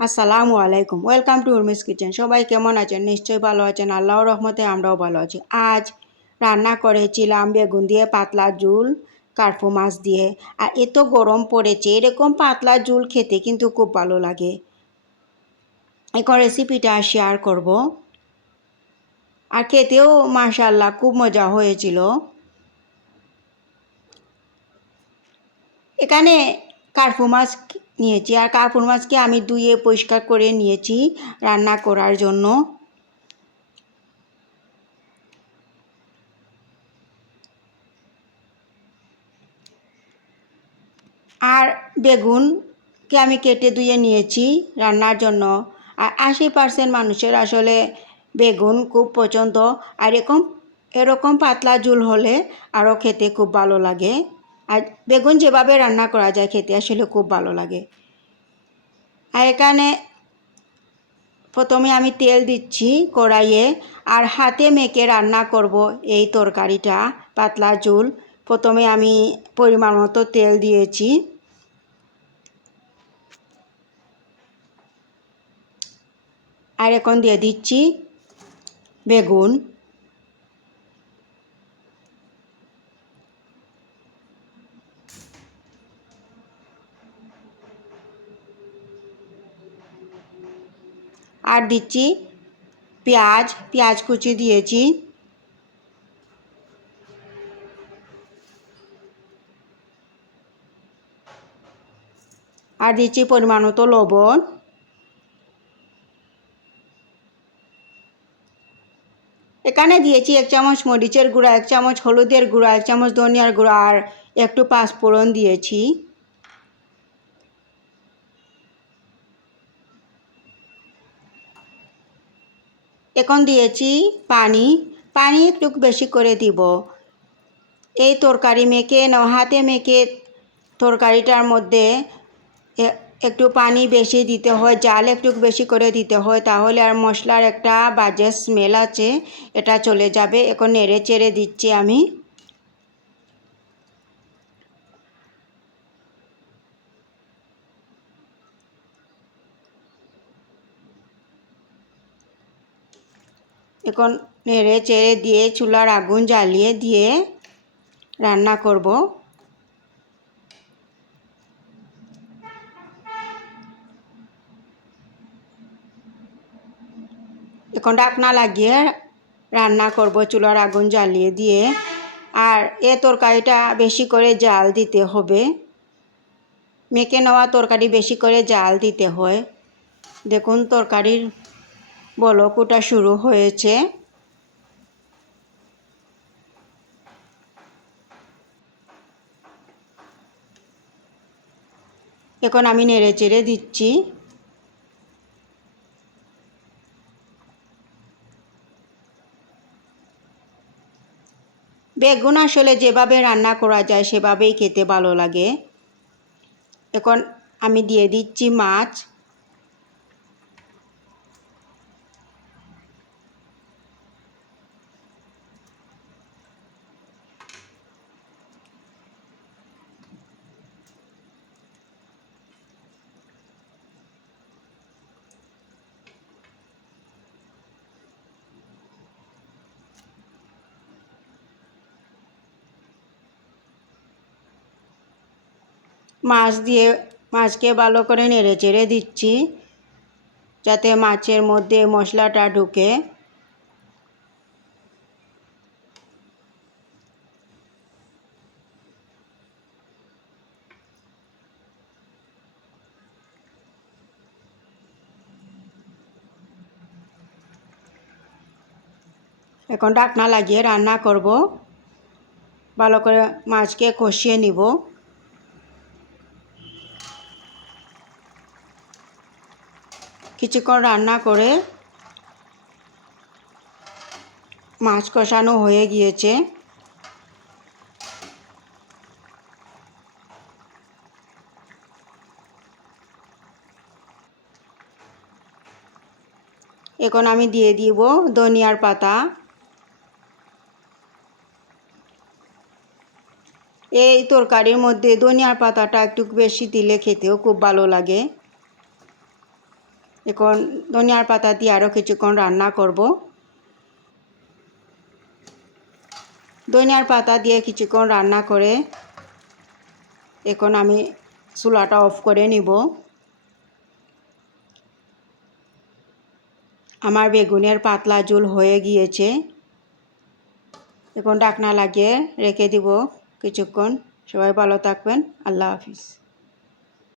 আসসালামু আলাইকুম। Welcome to Urmi's kitchen সবাই কেমন আছেন? নিশ্চয়ই ভালো আছেন। আল্লাহর রহমতে আমরাও ভালো আছি। আজ রান্না করেছিলাম বেগুন দিয়ে পাতলা ঝুল, কার্পু মাছ দিয়ে। আর এত গরম পড়েছে, এরকম পাতলা ঝুল খেতে কিন্তু খুব ভালো লাগে। এখন রেসিপিটা শেয়ার করব। আর খেতেও মাশাল্লাহ খুব মজা হয়েছিল। এখানে কার্পু মাছ নিয়েছি আর কার্পুর মাছকে আমি ধুয়ে পরিষ্কার করে নিয়েছি রান্না করার জন্য। আর বেগুনকে আমি কেটে ধুয়ে নিয়েছি রান্নার জন্য। আর আশি পার্সেন্ট মানুষের আসলে বেগুন খুব পছন্দ। আর এরকম এরকম পাতলা ঝুল হলে আরও খেতে খুব ভালো লাগে। আর বেগুন যেভাবে রান্না করা যায় খেতে আসলে খুব ভালো লাগে। আর এখানে প্রথমে আমি তেল দিচ্ছি কড়াইয়ে আর হাতে মেখে রান্না করব এই তরকারিটা, পাতলা ঝুল। প্রথমে আমি পরিমাণ মতো তেল দিয়েছি। আর এখন দিয়ে দিচ্ছি বেগুন। আর দিচ্ছি পেঁয়াজ পেঁয়াজ কুচি দিয়েছি। আর দিচ্ছি পরিমাণ মতো লবণ। এখানে দিয়েছি এক চামচ মরিচের গুঁড়া, এক চামচ হলুদের গুঁড়া, এক চামচ ধনিয়ার গুঁড়া আর একটু পাঁচ পাঁচফোড়ন দিয়েছি। এখন দিয়েছি পানি পানি একটু বেশি করে দিব। এই তরকারি মেখে নাও, হাতে মেখে তরকারিটার মধ্যে একটু পানি বেশি দিতে হয়, জাল একটু বেশি করে দিতে হয়, তাহলে আর মশলার একটা বাজে স্মেল আছে, এটা চলে যাবে। এখন নেড়ে চেড়ে দিচ্ছি আমি। এখন নেড়ে চেড়ে দিয়ে চুলার আগুন জ্বালিয়ে দিয়ে রান্না করব। এখন ডাকনা লাগিয়ে রান্না করব চুলার আগুন জ্বালিয়ে দিয়ে। আর এ তরকারিটা বেশি করে জাল দিতে হবে। মেখে নেওয়া তরকারি বেশি করে জাল দিতে হয়। দেখুন তরকারির বলকুটা শুরু হয়েছে? এখন আমি নেড়ে চেড়ে দিচ্ছি। বেগুন আসলে যেভাবে রান্না করা যায়, সেভাবেই খেতে ভালো লাগে। এখন আমি দিয়ে দিচ্ছি মাছ। মাছ দিয়ে, মাছকে ভালো করে নেড়ে চেড়ে দিচ্ছি, যাতে মাছের মধ্যে মশলাটা ঢুকে। এখন ডাকনা লাগিয়ে রান্না করব। ভালো করে মাছকে কষিয়ে নিব। কিছুক্ষণ রান্না করে মাছ কষানো হয়ে গিয়েছে। এখন আমি দিয়ে দিব ধনিয়ার পাতা। এই তরকারির মধ্যে ধনিয়ার পাতাটা একটু বেশি দিলে খেতেও খুব ভালো লাগে। এখন ধনিয়ার পাতা দিয়ে আরও কিছুক্ষণ রান্না করব। ধনিয়ার পাতা দিয়ে কিছুক্ষণ রান্না করে এখন আমি চুলাটা অফ করে নিব। আমার বেগুনের পাতলা ঝোল হয়ে গিয়েছে। এখন ডাকনা লাগিয়ে রেখে দিব। কিছুক্ষণ সবাই ভালো থাকবেন। আল্লাহ হাফিজ।